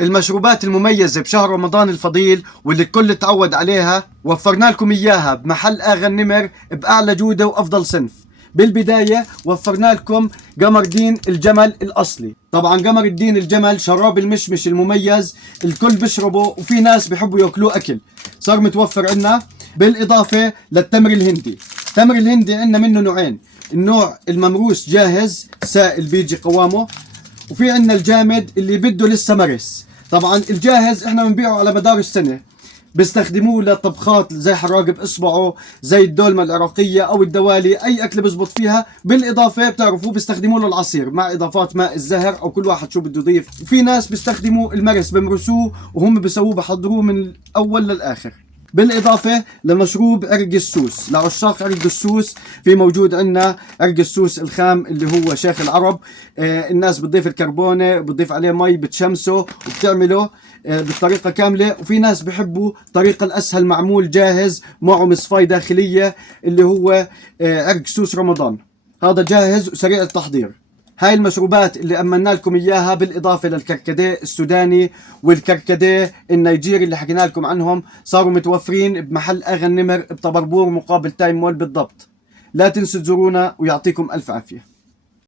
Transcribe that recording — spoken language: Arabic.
المشروبات المميزة بشهر رمضان الفضيل واللي الكل تعود عليها وفرنا لكم إياها بمحل آغا النمر بأعلى جودة وأفضل صنف. بالبداية وفرنا لكم قمر الدين الجمل الأصلي. طبعا قمر الدين الجمل شراب المشمش المميز الكل بيشربه وفي ناس بيحبوا ياكلوه أكل، صار متوفر عنا. بالإضافة للتمر الهندي. التمر الهندي عنا منه نوعين، النوع الممروس جاهز سائل بيجي قوامه، وفي عنا الجامد اللي بده لسه مرس. طبعا الجاهز احنا بنبيعه على مدار السنة، بيستخدموه لطبخات زي حراقب اصبعه، زي الدولمة العراقية او الدوالي، اي اكل بزبط فيها. بالاضافة بتعرفوا بيستخدموه للعصير مع اضافات ماء الزهر او كل واحد شو بده يضيف. وفي ناس بيستخدموا المرس بمرسوه وهم بيسووه بحضروه من الاول للاخر. بالإضافة لمشروب عرق السوس لعشاق عرق السوس، في موجود عندنا عرق السوس الخام اللي هو شيخ العرب. الناس بتضيف الكربونة، بتضيف عليه مي، بتشمسه وبتعمله بالطريقة كاملة. وفي ناس بحبوا الطريقة الأسهل، معمول جاهز معه مصفاي داخلية اللي هو عرق سوس رمضان. هذا جاهز وسريع التحضير. هاي المشروبات اللي أمنا لكم إياها بالإضافة للكركديه السوداني والكركديه النيجيري اللي حكينا لكم عنهم، صاروا متوفرين بمحل آغا النمر بطبربور مقابل تايم مول بالضبط. لا تنسوا تزورونا ويعطيكم ألف عافية.